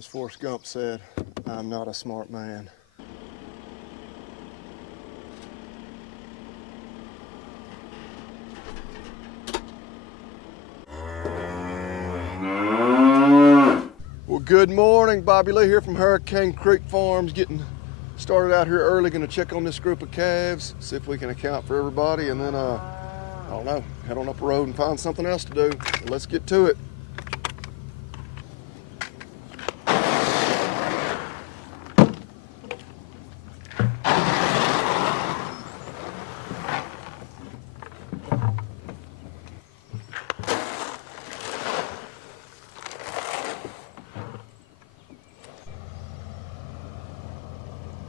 As Forrest Gump said, I'm not a smart man. Well, good morning. Bobby Lee here from Hurricane Creek Farms, getting started out here early. Going to check on this group of calves, see if we can account for everybody, and then, I don't know, head on up the road and find something else to do. Let's get to it.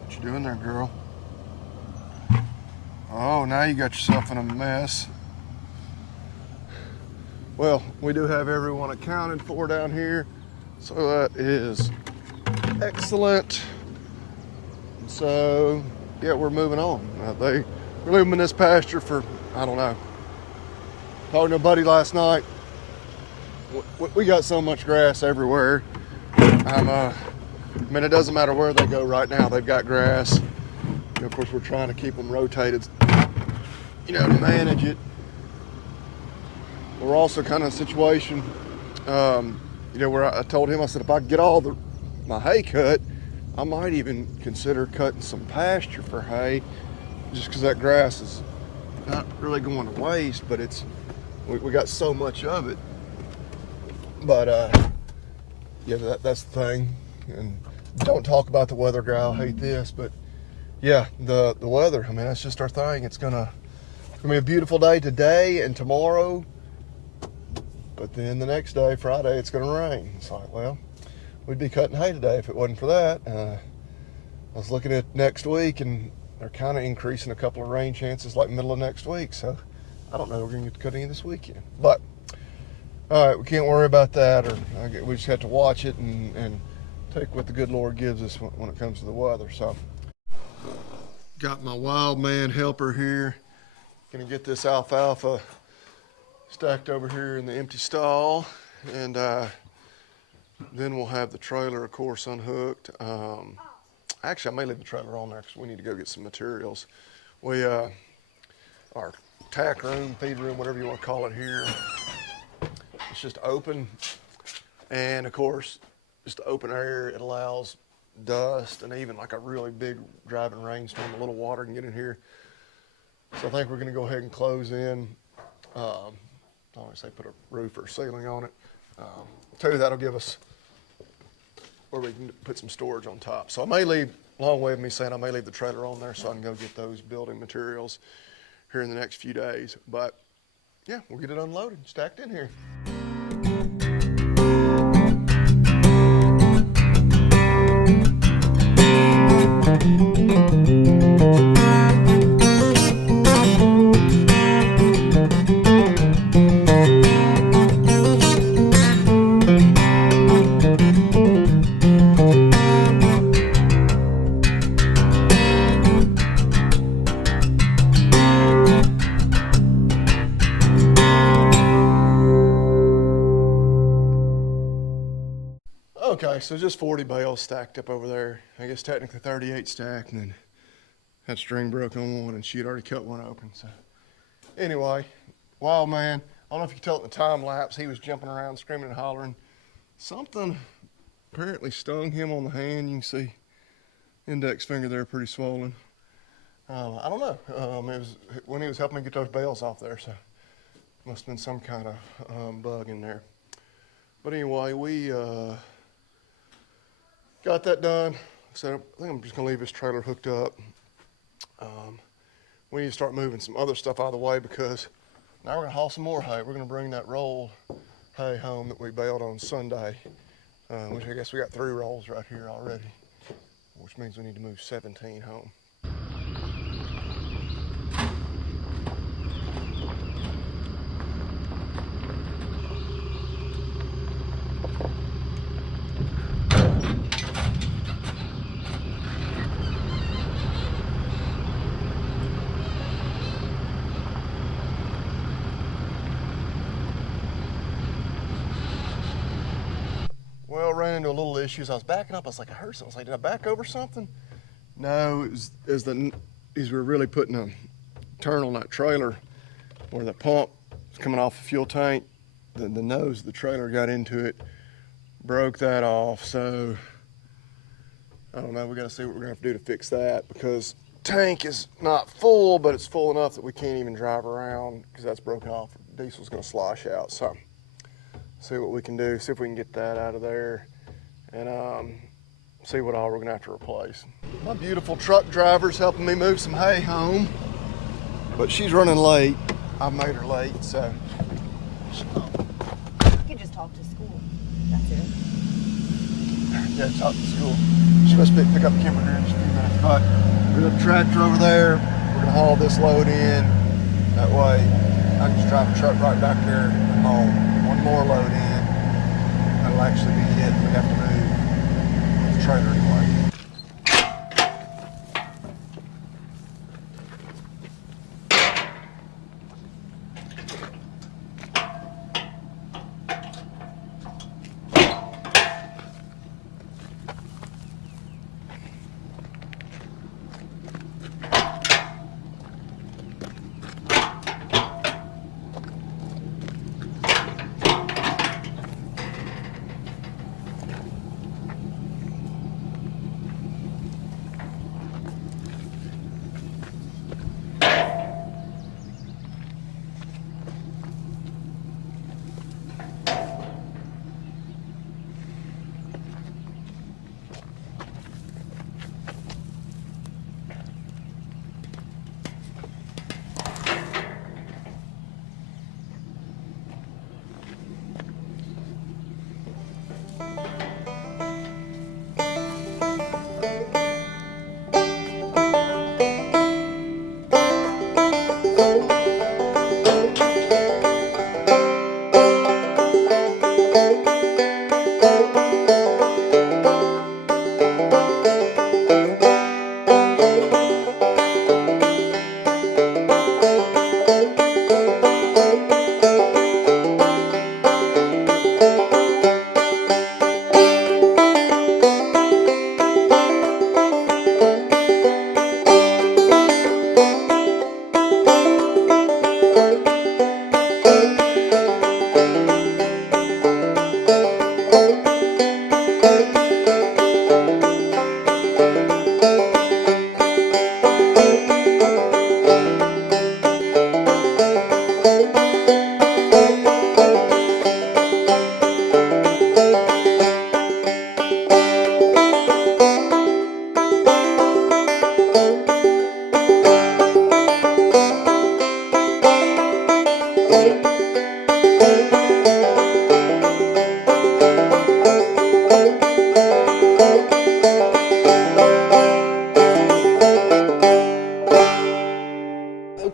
What you doing there, girl? Oh, now you got yourself in a mess. Well, we do have everyone accounted for down here, so that is excellent. So, yeah, we're moving on. We're leaving in this pasture for, I don't know. Talking to a buddy last night, we got so much grass everywhere. I mean, it doesn't matter where they go right now, they've got grass. And of course, we're trying to keep them rotated, to manage it. We're also kind of in a situation, where I told him, I said, if I get all my hay cut, I might even consider cutting some pasture for hay, just because that grass is not really going to waste, but we got so much of it. But yeah, that's the thing. And don't talk about the weather, guy. I'll hate this, but yeah, the weather. I mean, that's just our thing. It's gonna be a beautiful day today and tomorrow, but then the next day, Friday, it's gonna rain. It's like, well, we'd be cutting hay today if it wasn't for that. I was looking at next week, and they're kind of increasing a couple of rain chances like middle of next week. So I don't know if we're gonna get to cut any this weekend. But all right, we can't worry about that, or we just have to watch it and take what the good Lord gives us when it comes to the weather. So got my wild man helper here. Gonna get this alfalfa stacked over here in the empty stall, and then we'll have the trailer, of course, unhooked. Actually, I may leave the trailer on there because we need to go get some materials. Our tack room, feed room, whatever you want to call it here, it's just open, and of course, just open air. It allows dust and even like a really big driving rainstorm, a little water can get in here. So I think we're going to go ahead and close in. I always say put a roof or ceiling on it. Too, that'll give us where we can put some storage on top. So I may leave, long way of me saying I may leave the trailer on there so I can go get those building materials here in the next few days. But yeah, we'll get it unloaded, stacked in here. Okay, so just 40 bales stacked up over there. I guess technically 38 stacked, and then that string broke on one, and she had already cut one open. So anyway, wild man. I don't know if you can tell it in the time lapse. He was jumping around, screaming and hollering. Something apparently stung him on the hand. You can see index finger there, pretty swollen. I don't know. It was when he was helping me get those bales off there, so must have been some kind of bug in there. But anyway, we got that done. So I think I'm just gonna leave this trailer hooked up. We need to start moving some other stuff out of the way because now we're gonna haul some more hay. We're gonna bring that roll hay home that we baled on Sunday, which I guess we got 3 rolls right here already, which means we need to move 17 home. Well, ran into a little issue. As I was backing up, I was like, I heard something. I was like, did I back over something? No, it was as we were really putting a turn on that trailer where the pump was coming off the fuel tank. The nose of the trailer got into it, broke that off. So I don't know. We got to see what we're gonna have to do to fix that, because tank is not full, but it's full enough that we can't even drive around because that's broken off. Diesel's gonna slosh out. So see what we can do. See if we can get that out of there, and see what all we're gonna have to replace. My beautiful truck driver's helping me move some hay home, but she's running late. I made her late, so. You can just talk to school. That's it. Yeah, talk to school. She's supposed to pick up Kimber here in just a few minutes. But we got the tractor over there. We're gonna haul this load in. That way, I can just drive the truck right back there and haul one more load in. That'll actually be it. We have to move the trailer anyway.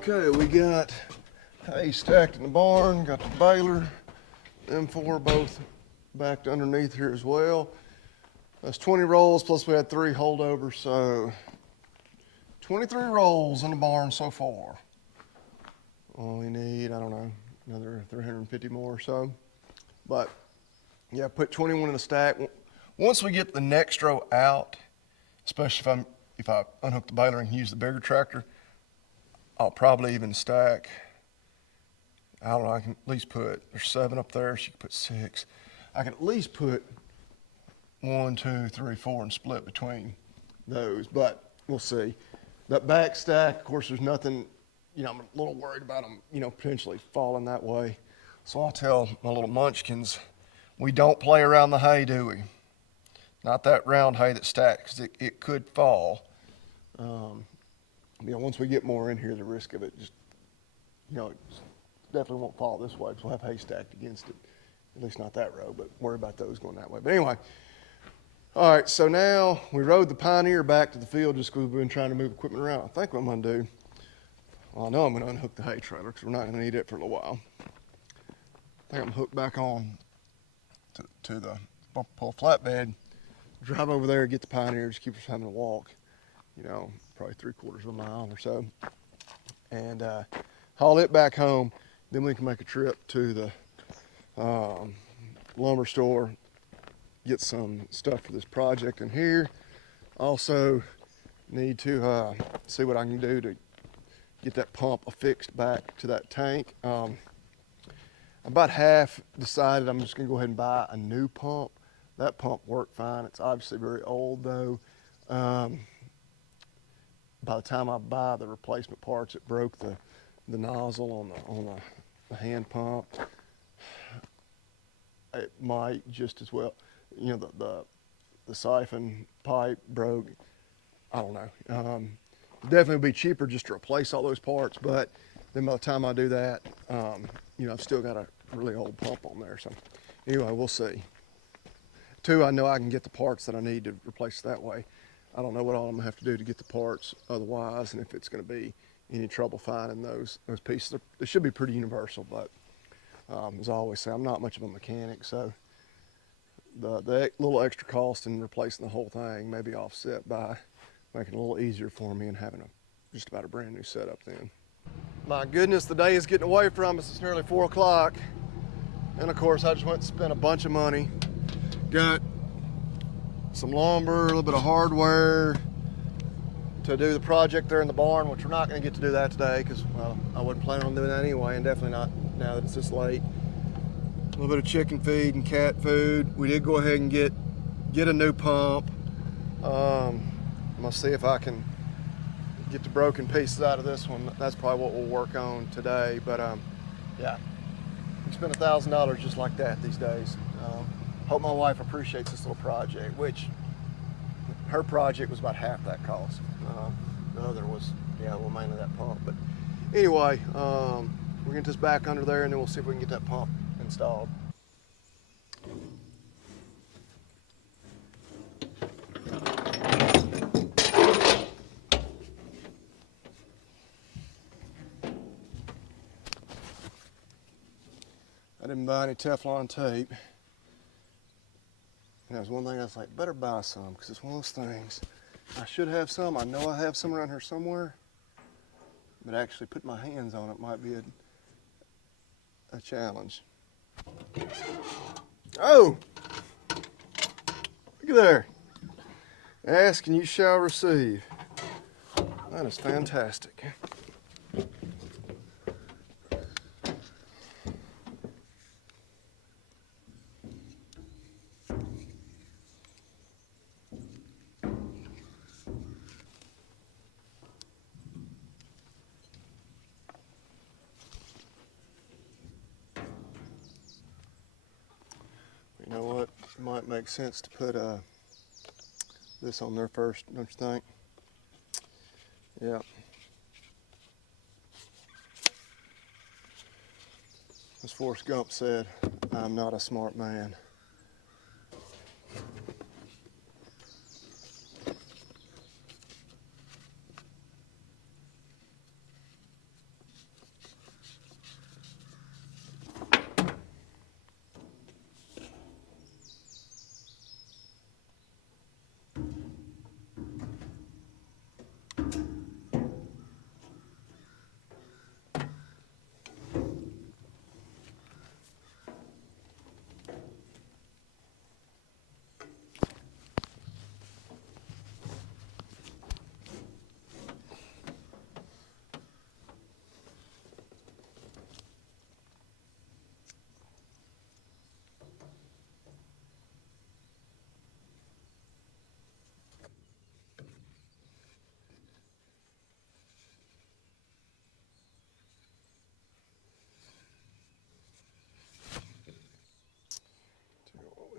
Okay, we got hay stacked in the barn, got the baler, them four both backed underneath here as well. That's 20 rolls, plus we had 3 holdovers, so 23 rolls in the barn so far. Only need, I don't know, another 350 more or so. But yeah, put 21 in the stack. Once we get the next row out, especially if I unhook the baler and use the bigger tractor, I'll probably even stack, I don't know, I can at least put, there's 7 up there, she can put 6. I can at least put 1, 2, 3, 4 and split between those, but we'll see. That back stack, of course, there's nothing, I'm a little worried about them, potentially falling that way. So I'll tell my little munchkins, we don't play around the hay, do we? Not that round hay that stacks, it could fall. Once we get more in here, the risk of it just, it definitely won't fall this way because we'll have hay stacked against it. At least not that row, but worry about those going that way. But anyway, all right, so now we rode the Pioneer back to the field just because we've been trying to move equipment around. I think what I'm going to do, well, I know I'm going to unhook the hay trailer because we're not going to need it for a little while. I think I'm hooked back on to the pull flatbed, drive over there, get the Pioneer, just keep us having to walk, probably 3/4 of a mile or so, and haul it back home. Then we can make a trip to the lumber store, get some stuff for this project in here. Also need to see what I can do to get that pump affixed back to that tank. About half decided I'm just gonna go ahead and buy a new pump. That pump worked fine. It's obviously very old though. By the time I buy the replacement parts, it broke the nozzle on the hand pump. It might just as well, you know, the siphon pipe broke. I don't know. Definitely would be cheaper just to replace all those parts, but then by the time I do that, you know, I've still got a really old pump on there. So anyway, we'll see. Two, I know I can get the parts that I need to replace it that way. I don't know what all I'm gonna have to do to get the parts otherwise, and if it's gonna be any trouble finding those pieces. They should be pretty universal, but as I always say, I'm not much of a mechanic, so the little extra cost in replacing the whole thing may be offset by making it a little easier for me and having just about a brand new setup then. My goodness, the day is getting away from us. It's nearly 4 o'clock. And of course, I just went and spent a bunch of money. Got some lumber, a little bit of hardware to do the project there in the barn, which we're not going to get to do that today because, well, I wasn't planning on doing that anyway, and definitely not now that it's this late. A little bit of chicken feed and cat food. We did go ahead and get a new pump. I'm going to see if I can get the broken pieces out of this one. That's probably what we'll work on today, but yeah. You spend $1,000 just like that these days. Hope my wife appreciates this little project, which her project was about half that cost. The other was, yeah, well, mainly that pump. But anyway, we're gonna get this back under there and then we'll see if we can get that pump installed. I didn't buy any Teflon tape. And that was one thing I was like, better buy some, because it's one of those things. I should have some. I know I have some around here somewhere. But actually putting my hands on it might be a challenge. Oh! Look at there. Ask and you shall receive. That is fantastic. You know what? It might make sense to put this on there first, don't you think? Yeah. As Forrest Gump said, I'm not a smart man.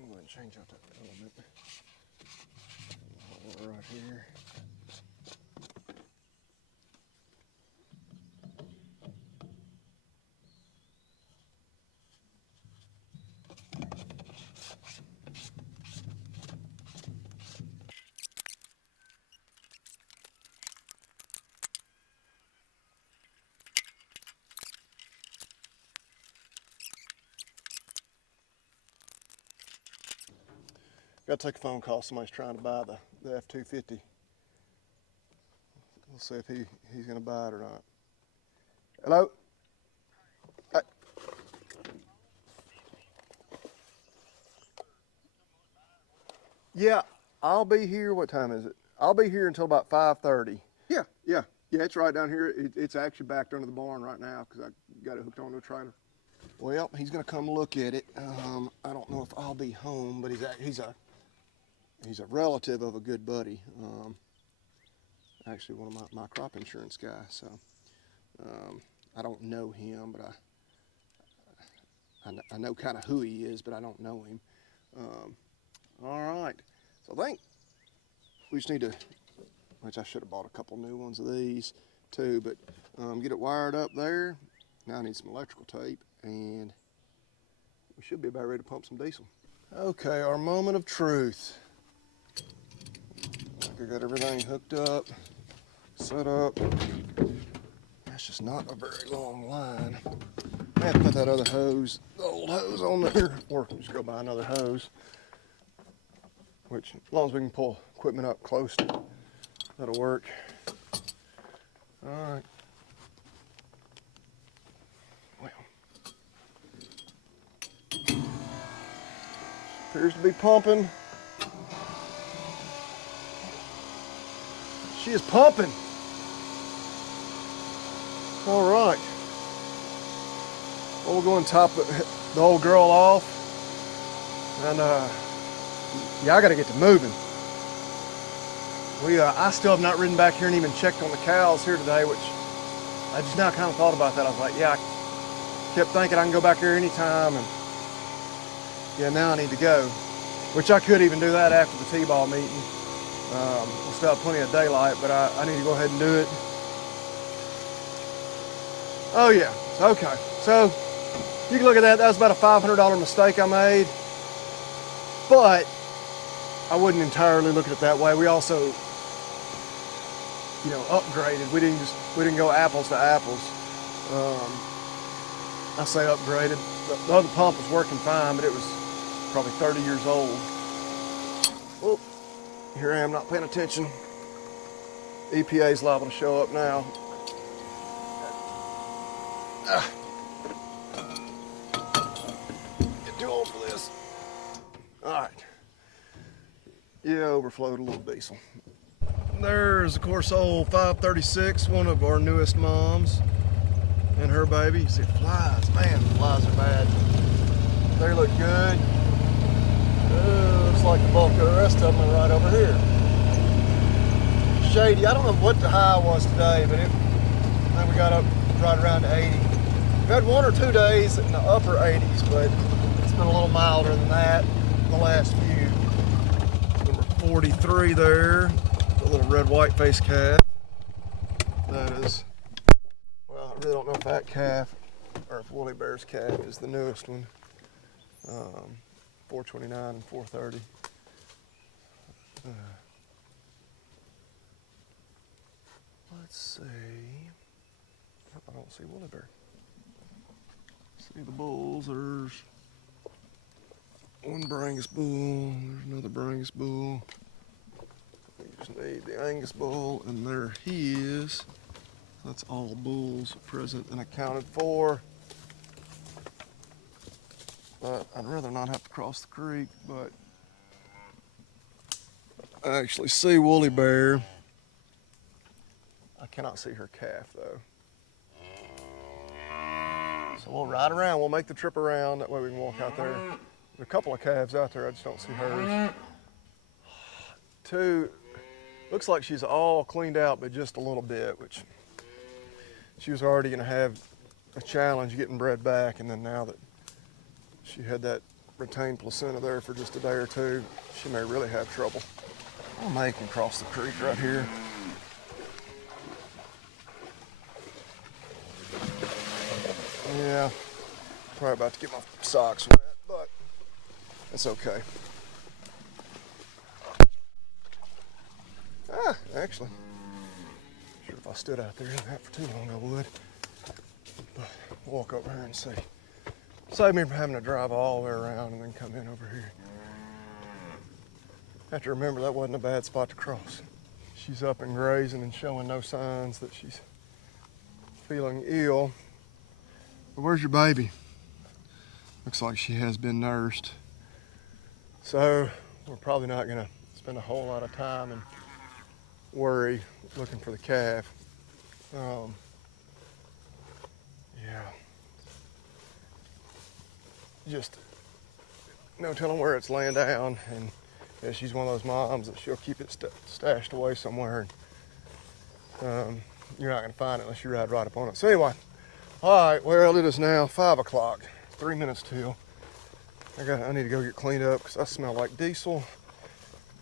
I'm going to change out that element. Right here. Got to take a phone call. Somebody's trying to buy the F-250. We'll see if he's going to buy it or not. Hello? Yeah, I'll be here. What time is it? I'll be here until about 5:30. Yeah. It's right down here. It's actually backed under the barn right now because I got it hooked onto a trailer. Well, he's gonna come look at it. I don't know if I'll be home, but he's a relative of a good buddy. Actually, one of my crop insurance guys. So I don't know him, but I know kind of who he is, but I don't know him. All right. So I think we just need to, which I should have bought a couple new ones of these too, but get it wired up there. Now I need some electrical tape, and we should be about ready to pump some diesel. Okay, our moment of truth. I got everything hooked up, set up. That's just not a very long line. I have to put that other hose, the old hose on there, or just go buy another hose. Which, as long as we can pull equipment up close, that'll work. All right. Well, appears to be pumping. She is pumping. All right. Well, we'll go and top the old girl off. And yeah, I got to get to moving. I still have not ridden back here and even checked on the cows here today, which I just now kind of thought about that. I was like, yeah, I kept thinking I can go back here anytime, and yeah, now I need to go. Which I could even do that after the T-ball meeting. We'll still have plenty of daylight, but I need to go ahead and do it. Oh yeah, okay. So you can look at that. That was about a $500 mistake I made, but I wouldn't entirely look at it that way. We also, upgraded. We didn't go apples to apples. I say upgraded. The other pump was working fine, but it was probably 30 years old. Oh, here I am not paying attention. EPA's liable to show up now. Get too old for this. All right. Yeah, overflowed a little diesel. There's, of course, old 536, one of our newest moms, and her baby. You see flies. Man, the flies are bad. They look good. Looks like the bulk of the rest of them are right over here. Shady. I don't know what the high was today, but I think we got up right around 80. We've had 1 or 2 days in the upper 80s, but it's been a little milder than that the last few. Number 43 there, the little red white face calf. That is, well, I really don't know if that calf or if Woolly Bear's calf is the newest one. 429 and 430. Let's see. I don't see Woolly Bear. See the bulls. There's one Brangus bull. There's another Brangus bull. We just need the Angus bull, and there he is. That's all bulls present and accounted for. But I'd rather not have to cross the creek, but I actually see Woolly Bear. I cannot see her calf though. So we'll ride around, we'll make the trip around, that way we can walk out there. There's a couple of calves out there, I just don't see hers. 2, looks like she's all cleaned out, but just a little bit, which she was already gonna have a challenge getting bred back, and then now that she had that retained placenta there for just a day or 2, she may really have trouble. I'll make him cross the creek right here. Yeah, probably about to get my socks wet, but it's okay. Actually, sure if I stood out there in that for too long I would. But walk over here and see. Save me from having to drive all the way around and then come in over here. Have to remember that wasn't a bad spot to cross. She's up and grazing and showing no signs that she's feeling ill. But where's your baby? Looks like she has been nursed. So we're probably not going to spend a whole lot of time and worry looking for the calf. Yeah. Just no telling where it's laying down, and yeah, she's one of those moms that she'll keep it stashed away somewhere, and you're not going to find it unless you ride right up on it. So anyway, all right, well, it is now 5 o'clock, 3 minutes till. I need to go get cleaned up because I smell like diesel.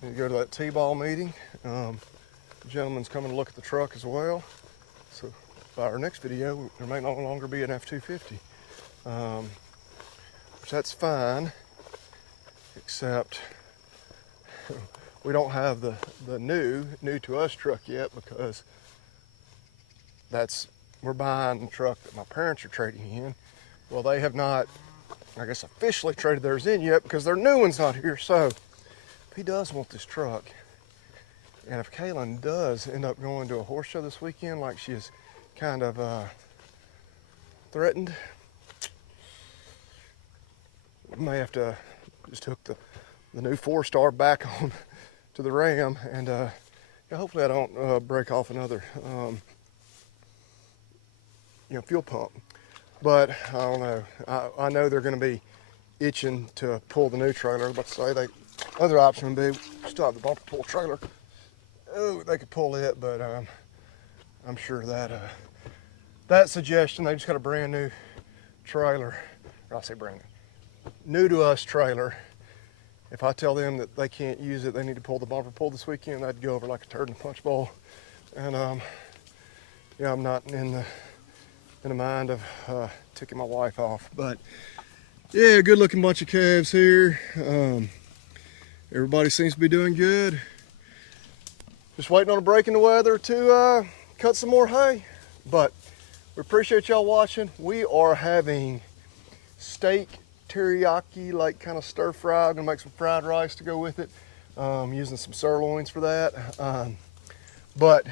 I need to go to that T-ball meeting. The gentleman's coming to look at the truck as well. So by our next video, there may no longer be an F-250. Which that's fine, except we don't have the new to us truck yet, because we're buying the truck that my parents are trading in. Well, they have not, I guess, officially traded theirs in yet because their new one's not here. So if he does want this truck, and if Kaylin does end up going to a horse show this weekend like she is kind of threatened, we may have to just hook the new 4-star back on to the Ram, and yeah, hopefully I don't break off another fuel pump. But I don't know. I know they're going to be itching to pull the new trailer. I was about to say, the other option would be still have the bumper pull trailer. Oh, they could pull it, but I'm sure that that suggestion, they just got a brand new trailer, or I say brand new to us trailer. If I tell them that they can't use it, they need to pull the bumper pull this weekend, I'd go over like a turd in a punch bowl. And yeah, I'm not in the mind of ticking my wife off. But yeah, good looking bunch of calves here. Everybody seems to be doing good. Just waiting on a break in the weather to cut some more hay. But we appreciate y'all watching. We are having steak teriyaki, like kind of stir fry. I'm gonna make some fried rice to go with it. Using some sirloins for that. But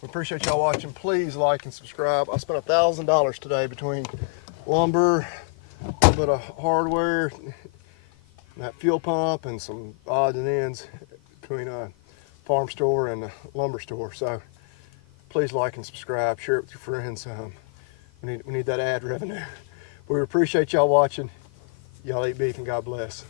we appreciate y'all watching. Please like and subscribe. I spent $1,000 today between lumber, a little bit of hardware, that fuel pump, and some odds and ends between a farm store and a lumber store. So please like and subscribe. Share it with your friends. We need that ad revenue. We appreciate y'all watching. Y'all eat beef and God bless.